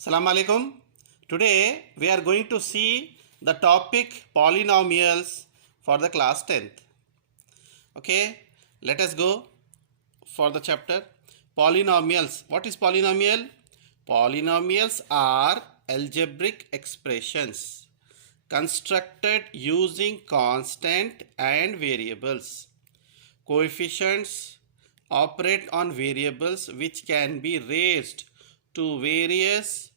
Assalamu alaikum. Today we are going to see the topic polynomials for the class 10th. Okay, let us go for the chapter polynomials. What is polynomial? Polynomials are algebraic expressions constructed using constant and variables. Coefficients operate on variables which can be raised to various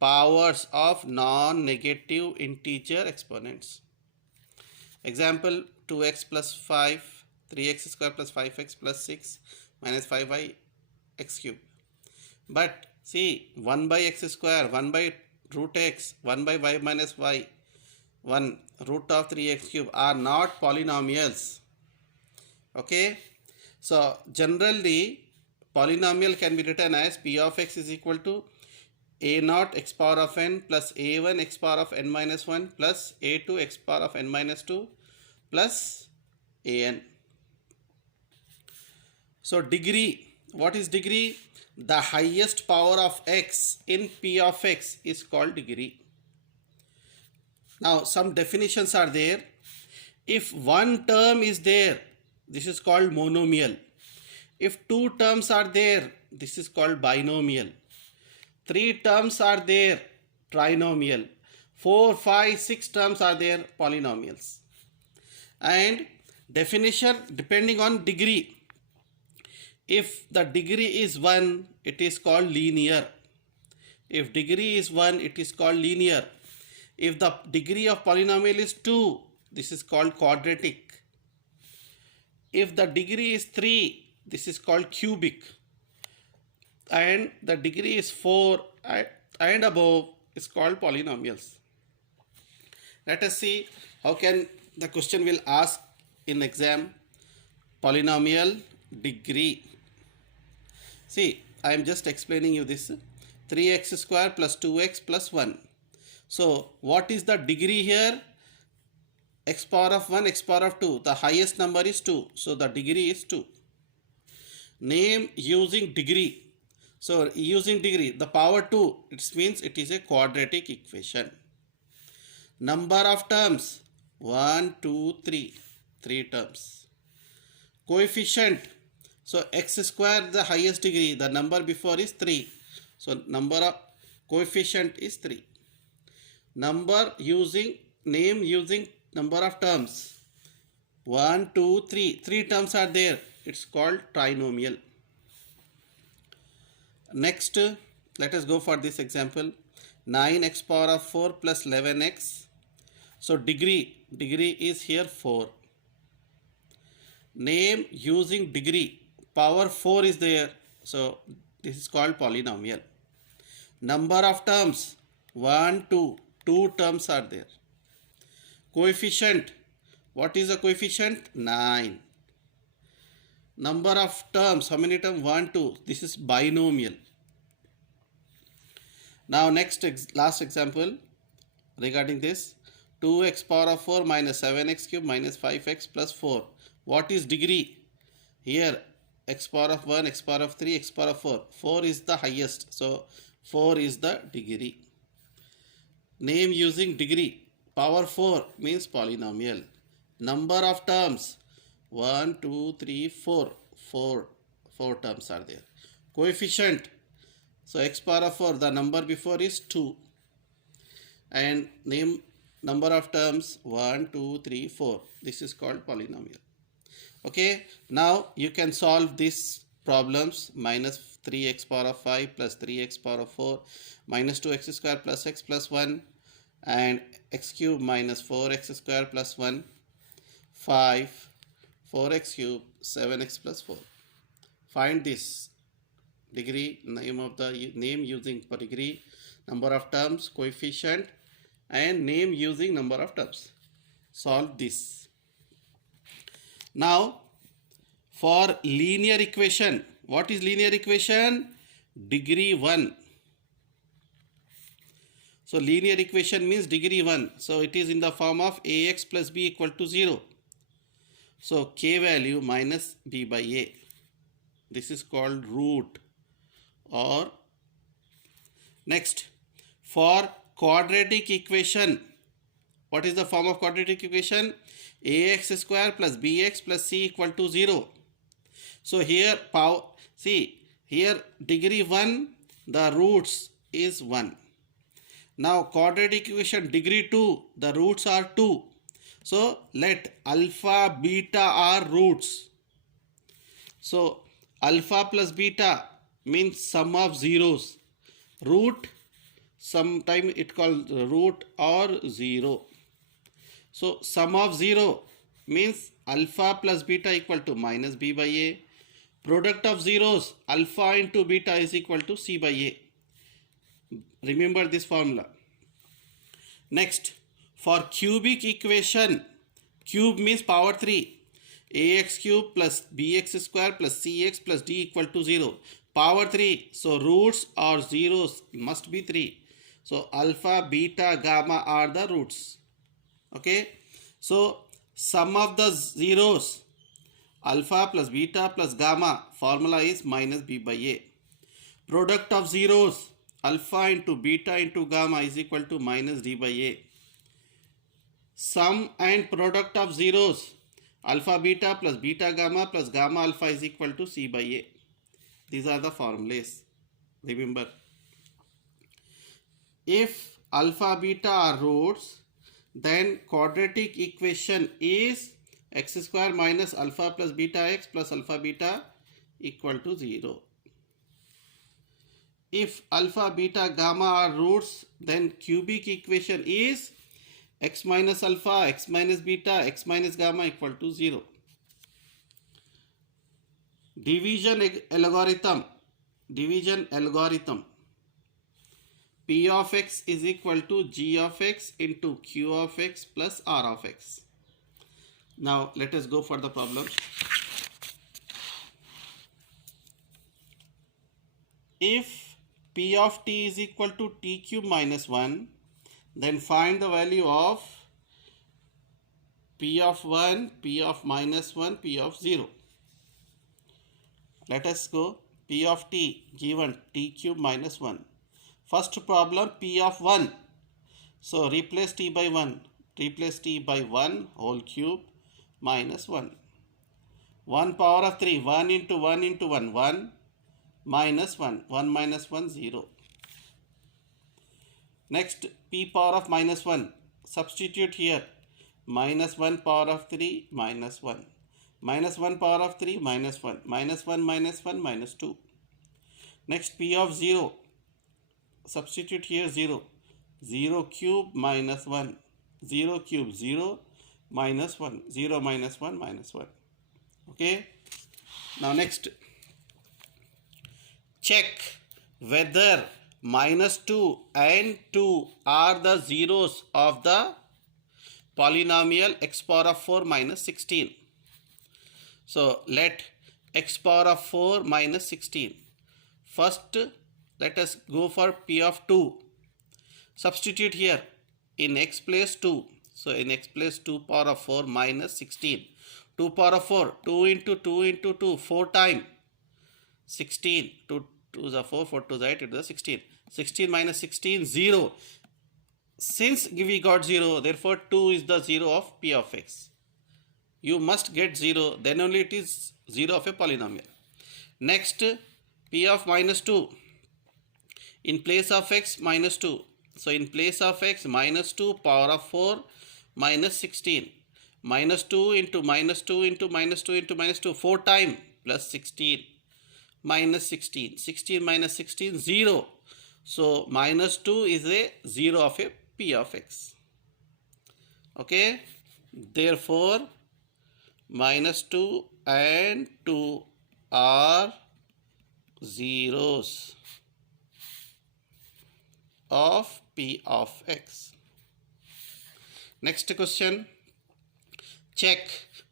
powers of non-negative integer exponents. Example 2x plus 5, 3x square plus 5x plus 6 minus 5y x cube. But see, 1 by x square, 1 by root x, 1 by y minus y, 1 root of 3x cube are not polynomials. Okay, so generally polynomial can be written as p of x is equal to a naught x power of n plus a1 x power of n minus 1 plus a2 x power of n minus 2 plus an. So degree, what is degree? The highest power of x in p of x is called degree. Now some definitions are there. If one term is there, this is called monomial. If two terms are there, this is called binomial. Three terms are there, trinomial. 4, 5, 6 terms are there, polynomials. And definition depending on degree. If the degree is 1, it is called linear. If degree is 1, it is called linear. If the degree of polynomial is 2, this is called quadratic. If the degree is 3, this is called cubic. And the degree is 4 and above is called polynomials. Let us see how can the question will ask in exam polynomial degree. See, I am just explaining you this 3x square plus 2x plus 1. So what is the degree here? X power of 1, x power of 2. The highest number is 2. So the degree is 2. Name using degree. So using degree, the power 2, it means it is a quadratic equation. Number of terms, 1, 2, 3. 3 terms. Coefficient. So x square the highest degree, the number before is 3. So number of coefficient is 3. Number using, name using number of terms. 1, 2, 3. 3 terms are there. It's called trinomial. Next, let us go for this example. 9x power of 4 plus 11x. So degree is here 4. Name using degree. Power 4 is there. So this is called polynomial. Number of terms. 1, 2. 2 terms are there. Coefficient. What is the coefficient? 9. Number of terms. How many terms? 1, 2. This is binomial. Now next last example regarding this. 2x power of 4 minus 7x cube minus 5x plus 4. What is degree? Here x power of 1, x power of 3, x power of 4. 4 is the highest. So 4 is the degree. Name using degree. Power 4 means polynomial. Number of terms. 1, 2, 3, 4. 4 terms are there. Coefficient. So x power of 4, the number before is 2. And name number of terms 1, 2, 3, 4. This is called polynomial. Okay, now you can solve these problems. Minus 3x power of 5 plus 3x power of 4 minus 2x square plus x plus 1 and x cube minus 4x square plus 1 5 4x cube 7x plus 4. Find this degree, name using for degree, number of terms, coefficient and name using number of terms. Solve this. Now for linear equation, what is linear equation? Degree 1. So linear equation means degree 1. So it is in the form of ax plus b equal to 0. So k value minus b by a. This is called root or Next, for quadratic equation, what is the form of quadratic equation? Ax square plus bx plus c equal to 0. So here power, see here degree 1, the roots is 1. Now quadratic equation degree 2, the roots are 2. So let alpha beta are roots. So alpha plus beta means sum of zeros. Root, sometime it called root or 0. So sum of 0 means alpha plus beta equal to minus b by a. Product of zeros, alpha into beta is equal to c by a. Remember this formula. Next, for cubic equation, cube means power 3. Ax cube plus bx square plus cx plus d equal to 0. Power 3. So roots or zeros must be 3. So alpha, beta, gamma are the roots. Okay. So sum of the zeros, alpha plus beta plus gamma, formula is minus b by a. Product of zeros, alpha into beta into gamma is equal to minus d by a. Sum and product of zeros, alpha beta plus beta gamma plus gamma alpha is equal to c by a. These are the formulas. Remember, if alpha beta are roots, then quadratic equation is x square minus alpha plus beta x plus alpha beta equal to 0. If alpha beta gamma are roots, then cubic equation is x minus alpha, x minus beta, x minus gamma equal to 0. Division algorithm. P of x is equal to g of x into q of x plus r of x. Now let us go for the problem. If p of t is equal to t cube minus 1, then find the value of p of 1, p of minus 1, p of 0. Let us go. P of t given t cube minus 1. First problem, p of 1. So replace t by 1. Replace t by 1 whole cube minus 1. 1 power of 3. 1 into 1 into 1. 1 minus 1. 1 minus 1 0. Next, p power of minus 1. Substitute here. Minus 1 power of 3 minus 1. Minus 1 power of 3 minus 1. Minus 1 minus 1 minus 2. Next, p of 0. Substitute here 0. 0 cube minus 1. 0 cube 0 minus 1. 0 minus 1 minus 1. Okay. Now next, check whether minus 2 and 2 are the zeros of the polynomial x power of 4 minus 16. So let x power of 4 minus 16. First, let us go for p of 2. Substitute here in x place 2. So in x place 2 power of 4 minus 16. 2 power of 4. 2 into 2 into 2. 4 times 16. 2 is a 4. 4 to the 8. It is a 16. 16 minus 16 0. Since we got 0, therefore 2 is the 0 of p of x. You must get 0, then only it is 0 of a polynomial. Next, p of minus 2. In place of x, minus 2. So in place of x, minus 2 power of 4 minus 16. Minus 2 into minus 2 into minus 2 into minus 2. 4 times plus 16 minus 16. 16 minus 16 0. So minus 2 is a 0 of a p of x. Okay. Therefore minus 2 and 2 are zeros of p of x. Next question, check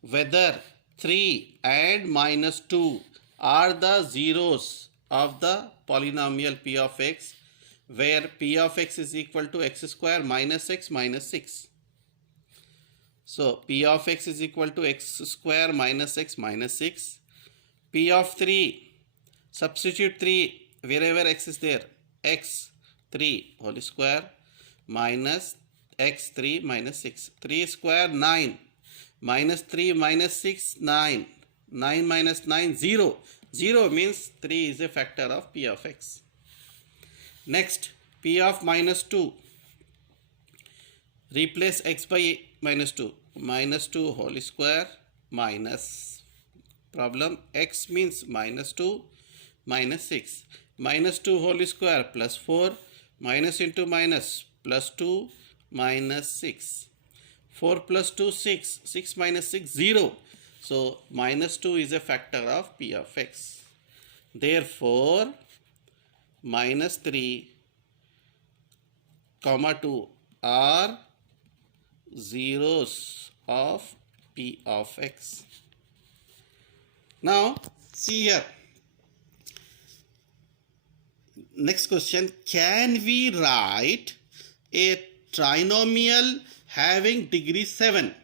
whether 3 and minus 2 are the zeros of the polynomial p of x, where p of x is equal to x square minus x minus 6. So p of x is equal to x square minus x minus 6. P of 3, substitute 3 wherever x is there. X, 3 whole square minus x 3 minus 6. 3 square 9 minus 3 minus 6 9. 9 minus 9 0. 0 means 3 is a factor of p of x. Next, p of minus 2. Replace x by minus 2. Minus 2 whole square minus problem x means minus 2 minus 6. Minus 2 whole square plus 4 minus into minus plus 2 minus 6. 4 plus 2 6. 6 minus 6 0. So minus 2 is a factor of p of x. Therefore minus 3 comma 2 are zeros of p of x. Now see here. Next question, can we write a trinomial having degree 7?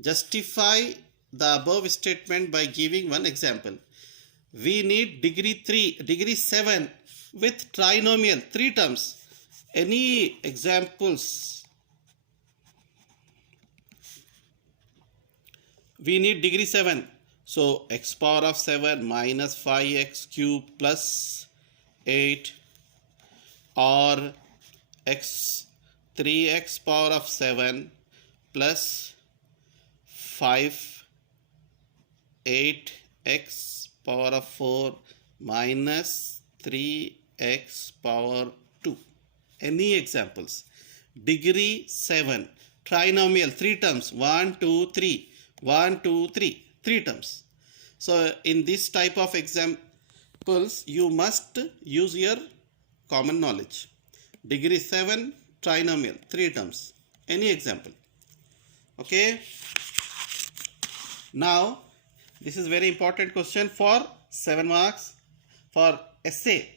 Justify the above statement by giving one example. We need degree 7 with trinomial, 3 terms. Any examples? We need degree 7. So x power of 7 minus 5x cube plus 8 or x 3x power of 7 plus 5 8x power of 4 minus 3x power 2. Any examples? Degree 7 trinomial, 3 terms, 1 2 3 1 2 3, 3 terms. So in this type of examples you must use your common knowledge. Degree 7 trinomial, 3 terms. Any example? Okay. Now this is very important question for 7 marks, for essay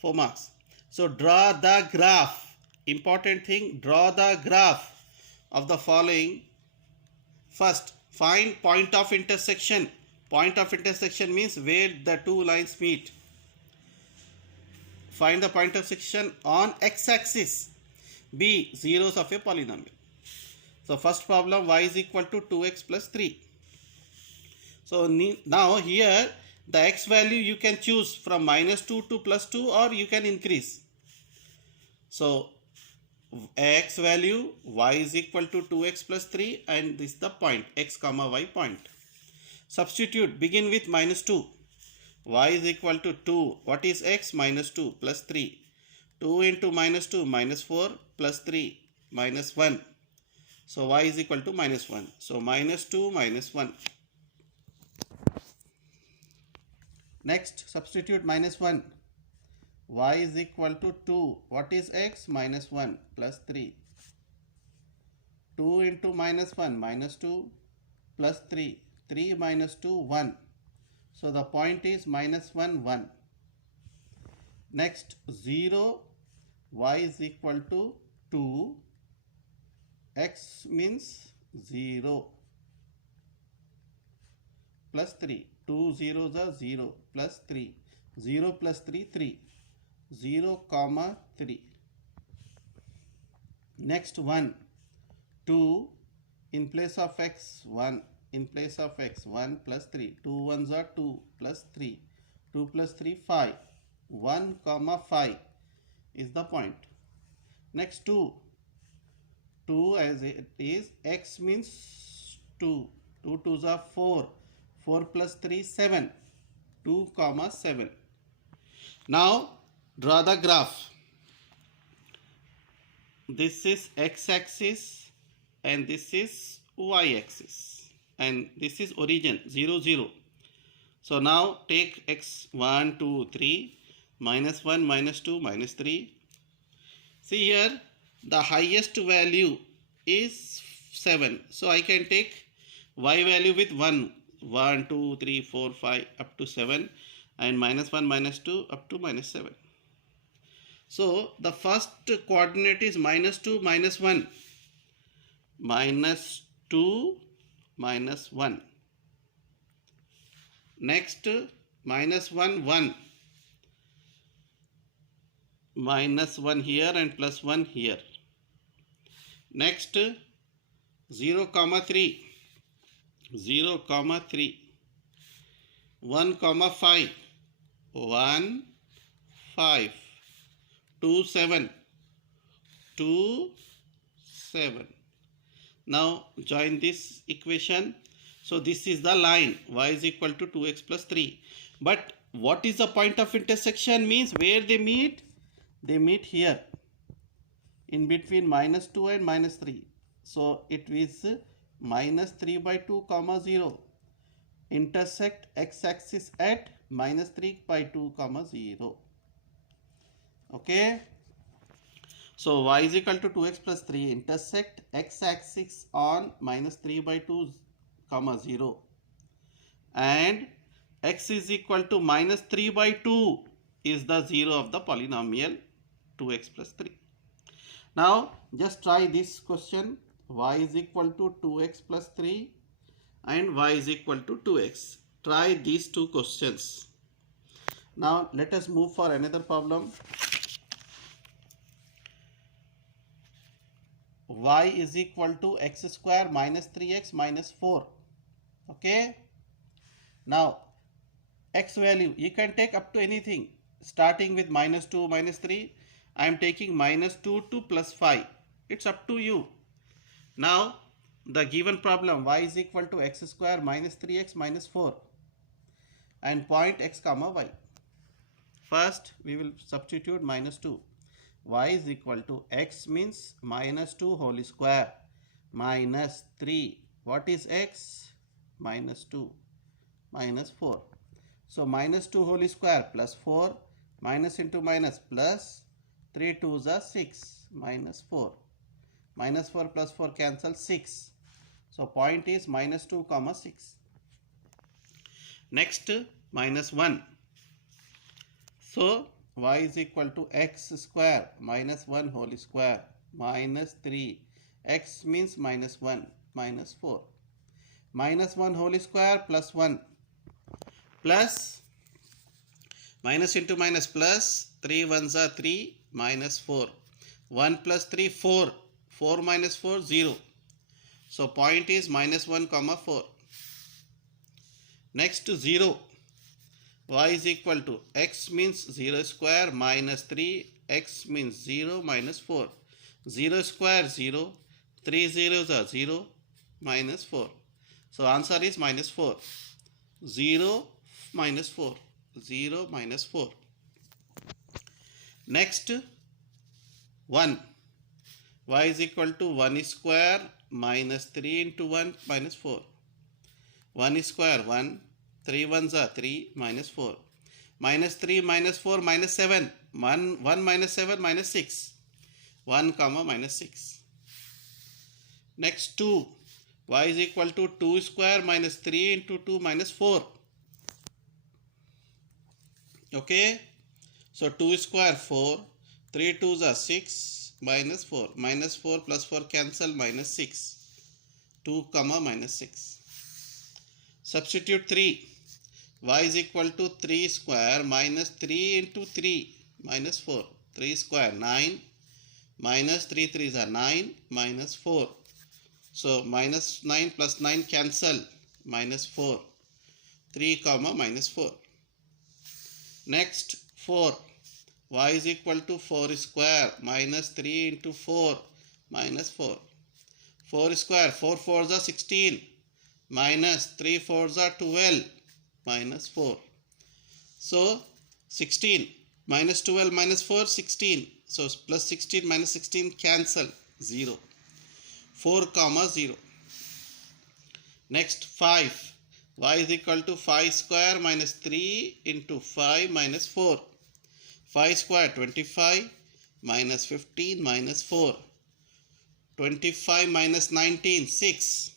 4 marks. So draw the graph. Important thing, draw the graph of the following. First, find point of intersection. Point of intersection means where the two lines meet. Find the point of intersection on x-axis. B, zeros of a polynomial. So first problem, y is equal to 2x plus 3. So now here the x value you can choose from minus 2 to plus 2 or you can increase. So x value y is equal to 2x plus 3 and this is the point x comma y point. Substitute, begin with minus 2. Y is equal to 2. What is x? Minus 2 plus 3. 2 into minus 2 minus 4 plus 3 minus 1. So y is equal to minus 1. So minus 2 minus 1. Next, substitute minus 1. Y is equal to 2. What is x? Minus 1 plus 3. 2 into minus 1 minus 2 plus 3. 3 minus 2 1. So the point is minus 1 1. Next, 0. Y is equal to 2. X means 0 plus 3. 2 zeros are 0 plus 3. 0 plus 3 3. 0 comma 3. Next, 1. 2 in place of x 1. In place of x 1 plus 3. 2 ones are 2 plus 3. 2 plus 3 5. 1 comma 5 is the point. Next, 2. 2 as it is, x means 2. 2 2s are 4. 4 plus 3 7. 2 comma 7. Now draw the graph. This is x-axis and this is y-axis and this is origin 0 0. So now take x 1 2 3 minus 1 minus 2 minus 3. See here the highest value is 7. So I can take y value with 1 1 2 3 4 5 up to 7 and minus 1 minus 2 up to minus 7. So the first coordinate is minus 2 minus 1. Minus 2 minus 1. Next, minus 1 1. minus 1 here and plus 1 here. Next 0 comma 3, 0 comma 3, 1 comma 5, 1 5, 2 7, 2 7. Now join this equation. So this is the line y is equal to 2x plus 3. But what is the point of intersection means where they meet? They meet here in between minus 2 and minus 3. So it is minus 3 by 2 comma 0. Intersect x-axis at minus 3 by 2 comma 0. Okay. So y is equal to 2x plus 3 intersect x-axis on minus 3 by 2 comma 0 and x is equal to minus 3 by 2 is the 0 of the polynomial 2x plus 3. Now just try this question. Y is equal to 2x plus 3 and y is equal to 2x. Try these two questions. Now let us move for another problem. Y is equal to x square minus 3x minus 4. Okay. Now x value you can take up to anything starting with minus 2, minus 3. I am taking minus 2 to plus 5. It's up to you. Now the given problem y is equal to x square minus 3x minus 4 and point x comma y. First we will substitute minus 2. Y is equal to x means minus 2 whole square minus 3. What is x? Minus 2 minus 4. So minus 2 whole square plus 4 minus into minus plus 3 2s are 6 minus 4. Minus 4 plus 4 cancel 6. So point is minus 2 comma 6. Next minus 1. So y is equal to x square minus 1 whole square minus 3. X means minus 1 minus 4. Minus 1 whole square plus 1 plus minus into minus plus 3 1s are 3 minus 4. 1 plus 3 4. 4 minus 4 0. So point is minus 1 comma 4. Next to 0. Y is equal to x means 0 square minus 3. X means 0 minus 4. 0 square 0. 3 zeros are 0 minus 4. So answer is minus 4. 0 minus 4. 0 minus 4. Next 1. Y is equal to 1 square minus 3 into 1 minus 4. 1 square 1. 3 1s are 3 minus 4. Minus 3 minus 4 minus 7. 1 minus 7 minus 6. 1 comma minus 6. Next 2. Y is equal to 2 square minus 3 into 2 minus 4. Okay. So 2 square 4. 3 2s are 6 minus 4. Minus 4 plus 4 cancel minus 6. 2 comma minus 6. Substitute 3. Y is equal to 3 square minus 3 into 3 minus 4. 3 square 9 minus 3 3s are 9 minus 4. So minus 9 plus 9 cancel minus 4. 3 comma minus 4. Next 4. Y is equal to 4 square minus 3 into 4 minus 4. 4 square 4 4s are 16 minus 3 4s are 12 minus 4. So 16 minus 12 minus 4 16. So plus 16 minus 16 cancel 0. 4 comma 0. Next 5. Y is equal to 5 square minus 3 into 5 minus 4. 5 square 25 minus 15 minus 4. 25 minus 19 6.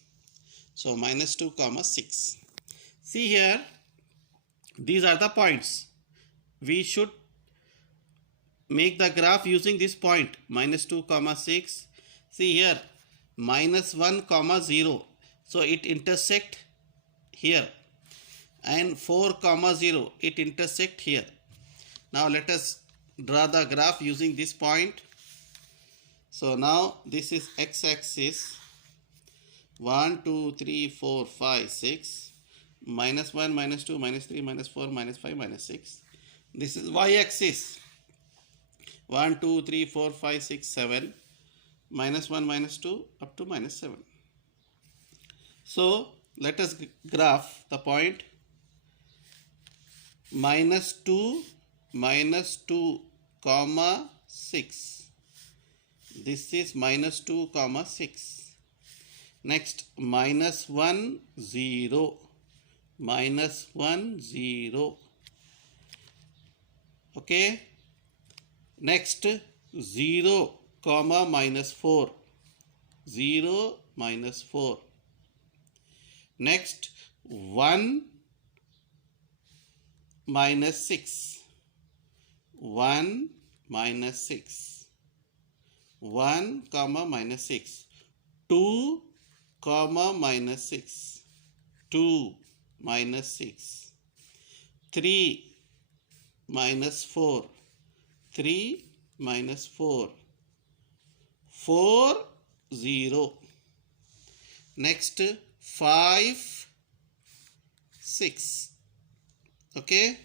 So minus 2 comma 6. See here, these are the points. We should make the graph using this point minus 2 comma 6. See here minus 1 comma 0. So it intersect here and 4 comma 0 it intersect here. Now let us draw the graph using this point. So now this is x-axis 1, 2, 3, 4, 5, 6, minus 1, minus 2, minus 3, minus 4, minus 5, minus 6. This is y-axis 1, 2, 3, 4, 5, 6, 7, minus 1, minus 2 up to minus 7. So let us graph the point minus 2, comma 6. This is minus 2, comma 6. Next, minus 1, 0. Minus 1, 0. Okay. Next, 0, comma minus 4. 0, minus 4. Next, 1, minus 6. 1, minus 6. 1, comma minus 6. 2, comma minus 6. 2, minus 6. 3, minus 4. 3, minus 4. 4, 0. Next, 5, 6. Okay.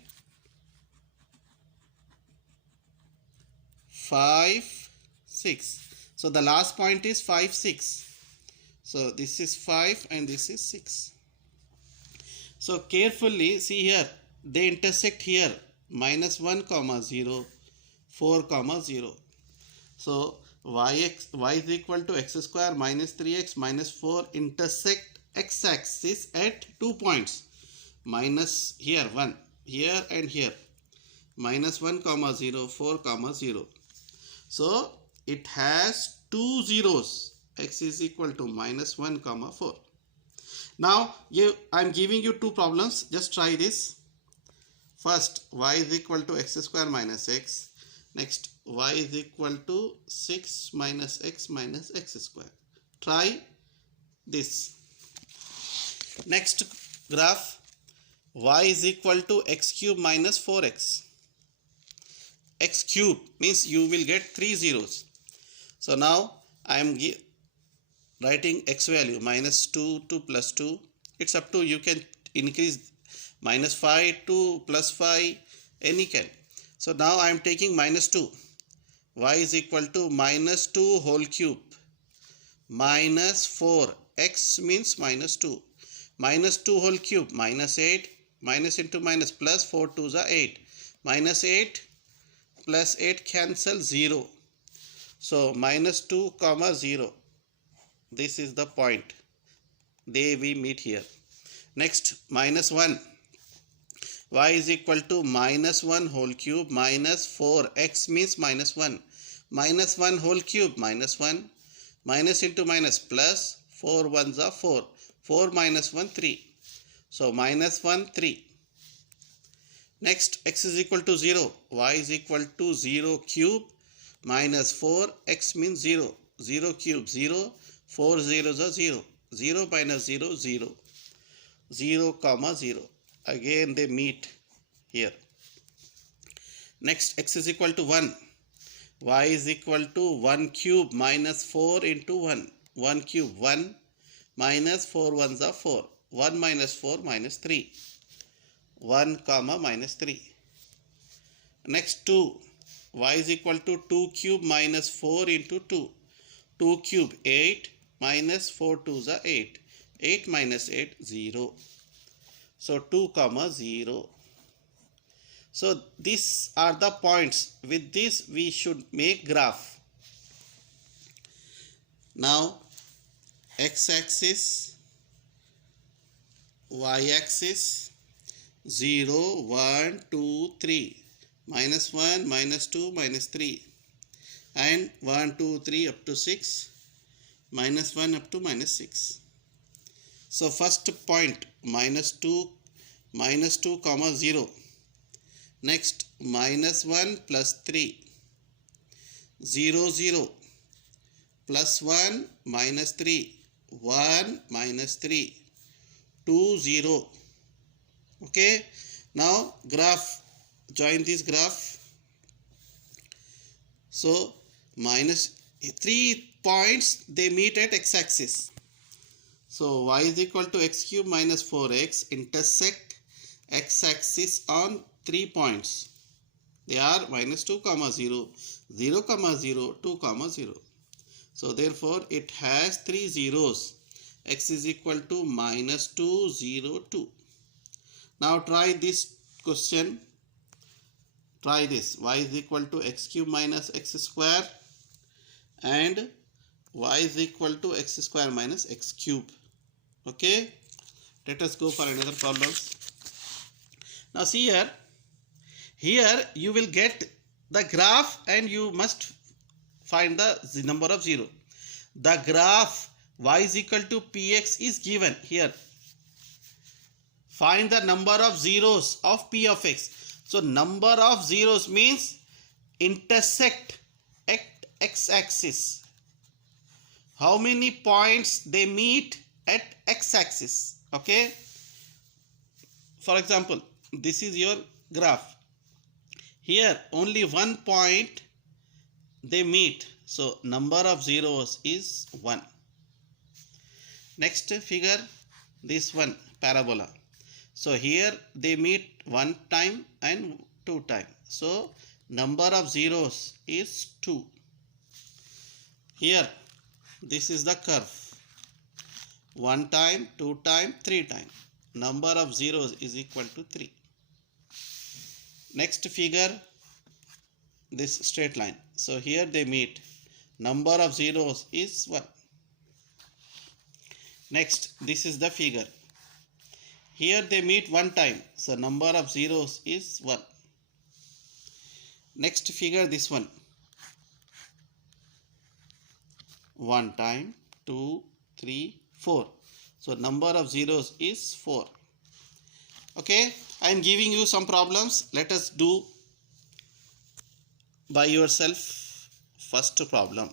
5, 6. So the last point is 5, 6. So this is 5 and this is 6. So carefully see here, they intersect here, minus 1, comma 0, 4, comma 0. So y is equal to x square minus 3x minus 4 intersect x-axis at 2 points. Minus here 1, here and here. Minus 1, comma 0, 4, comma 0. So it has 2 zeros. X is equal to minus 1, comma 4. Now I am giving you 2 problems. Just try this. First, y is equal to x square minus x. Next, y is equal to 6 minus x square. Try this. Next graph, y is equal to x cube minus 4x. X cube means you will get 3 zeros. So now I am writing x value minus 2 to plus 2. It's up to you, can increase minus 5 to plus 5, any can. So now I am taking minus 2. Y is equal to minus 2 whole cube minus 4. X means minus 2. Minus 2 whole cube minus 8. Minus into minus plus 4 2s are 8. Minus 8 plus 8 cancel 0. So minus 2, comma 0. This is the point. They we meet here. Next, minus 1. Y is equal to minus 1 whole cube minus 4. X means minus 1. Minus 1 whole cube minus 1. Minus into minus plus 4 1s are 4. 4 minus 1 3. So minus 1 3. Next, x is equal to 0. Y is equal to 0 cube minus 4. X means 0. 0 cube 0. 4 zeros are 0. 0 minus 0 0. 0, comma 0. Again they meet here. Next, x is equal to 1. Y is equal to 1 cube minus 4 into 1. 1 cube 1 minus 4 1s are 4. 1 minus 4 minus 3. 1, comma minus 3. Next, 2. Y is equal to 2 cube minus 4 into 2. 2 cube 8 minus 4 2s are 8. 8 minus 8 0. So 2, comma 0. So these are the points. With this we should make graph. Now x-axis, y-axis 0, 1, 2, 3. Minus 1, minus 2, minus 3. And 1, 2, 3 up to 6. Minus 1 up to minus 6. So first point minus 2, comma 0. Next, minus 1 plus 3. 0, 0. Plus 1 minus 3. 1 minus 3. 2, 0. Okay. Now graph. Join this graph. So minus 3 points they meet at x-axis. So y is equal to x cube minus 4x intersect x-axis on 3 points. They are minus 2 comma 0, 0 comma 0, 2 comma 0. So therefore it has 3 zeros. X is equal to minus 2, 0, 2. Now try this question. Try this. Y is equal to x cube minus x square and y is equal to x square minus x cube. Okay. Let us go for another problem. Now see here. Here you will get the graph and you must find the number of 0. The graph y is equal to px is given here. Find the number of zeros of p of x. So number of zeros means intersect at x-axis. How many points they meet at x-axis? Okay. For example, this is your graph. Here only one point they meet. So number of zeros is 1. Next figure, this one, parabola. So here they meet 1 time and 2 time. So number of zeros is 2. Here this is the curve. 1 time, 2 time, 3 time. Number of zeros is equal to 3. Next figure, this straight line. So here they meet. Number of zeros is 1. Next, this is the figure. Here they meet 1 time. So number of zeros is 1. Next figure, this one. 1 time, 2, 3, 4. So number of zeros is 4. Okay, I am giving you some problems. Let us do by yourself. First problem.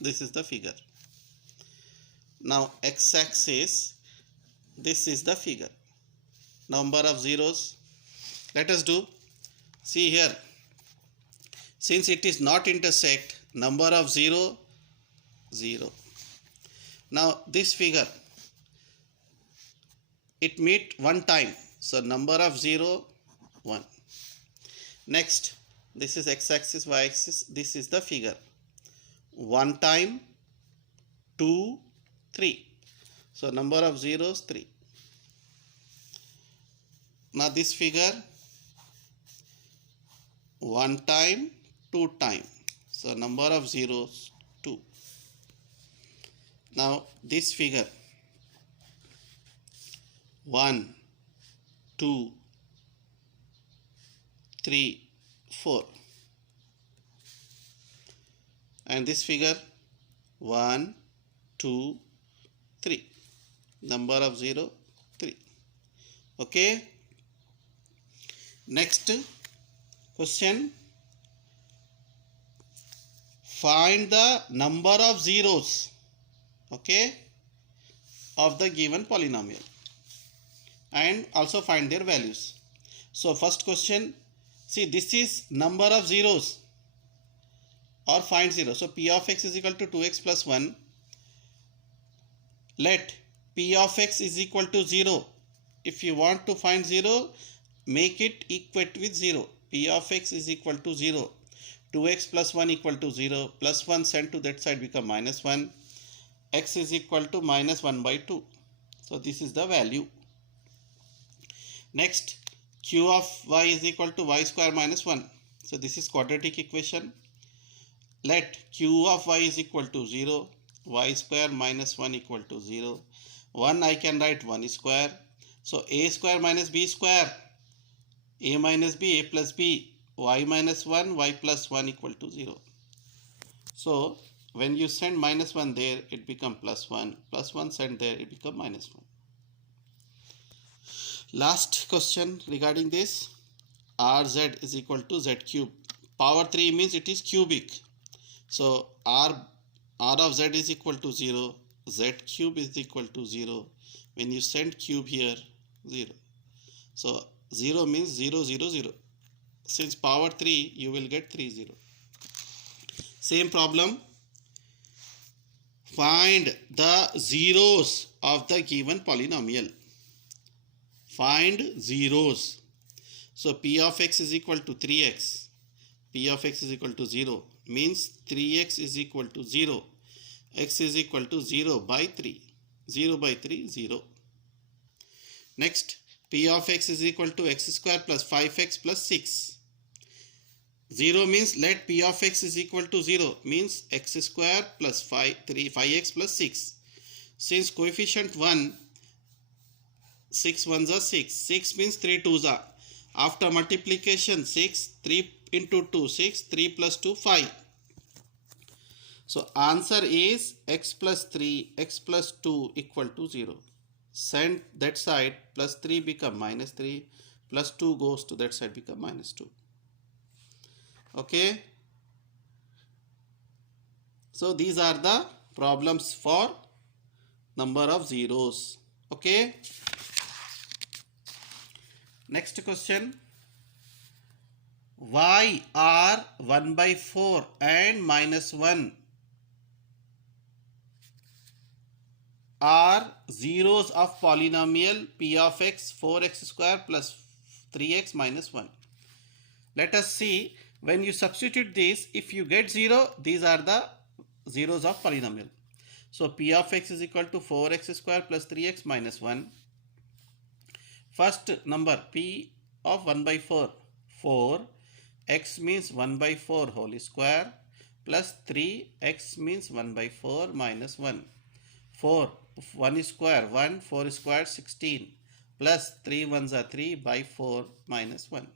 This is the figure. Now x-axis, this is the figure. Number of zeros. Let us do. See here. Since it is not intersect, number of 0, 0. Now this figure, it meet 1 time. So number of 0, 1. Next, this is x-axis, y-axis. This is the figure. 1 time, 2, 3. So number of zeros 3. Now this figure, 1 time, 2 time. So number of zeros 2. Now this figure, 1, 2, 3, 4. And this figure, 1, 2, 3. Number of 0, 3. Okay. Next question. Find the number of zeros, okay, of the given polynomial and also find their values. So first question, see this is number of zeros or find 0. So p of x is equal to 2x plus 1. Let p of x is equal to 0. If you want to find 0, make it equate with 0. P of x is equal to 0. 2x plus 1 equal to 0. Plus 1 sent to that side become minus 1. X is equal to minus 1 by 2. So this is the value. Next, q of y is equal to y square minus 1. So this is quadratic equation. Let q of y is equal to 0. Y square minus 1 equal to 0. 1 I can write 1 square. So a square minus b square. A minus b, a plus b. Y minus 1, y plus 1 equal to 0. So when you send minus 1 there, it become plus 1. Plus 1 sent there, it become minus 1. Last question regarding this. Rz is equal to z cube. Power 3 means it is cubic. So r of z is equal to 0. Z cube is equal to 0. When you send cube here, 0. So 0 means 0, 0, 0. Since power 3, you will get 3, 0. Same problem. Find the zeros of the given polynomial. Find zeros. So p of x is equal to 3x. P of x is equal to 0 means 3x is equal to 0. X is equal to 0 by 3. 0 by 3, 0. Next, p of x is equal to x square plus 5x plus 6. 0 means let p of x is equal to 0 means x square plus 5x plus 6. Since coefficient 1, 6 ones are 6. 6 means 3 twos are. After multiplication 6, 3 into 2, 6, 3 plus 2, 5. So answer is x plus 3, x plus 2 equal to 0. Send that side, plus 3 become minus 3, plus 2 goes to that side, become minus 2. Okay. So these are the problems for number of zeros. Okay. Next question. Why are 1 by 4 and minus 1 are zeros of polynomial p of x 4x square plus 3x minus 1. Let us see, when you substitute this, if you get 0, these are the zeros of polynomial. So p of x is equal to 4x square plus 3x minus 1. First number p of 1 by 4, 4, x means 1 by 4 whole square plus 3, x means 1 by 4 minus 1. 4, 1 square 1, 4 square 16 plus 3 ones are 3 by 4 minus 1.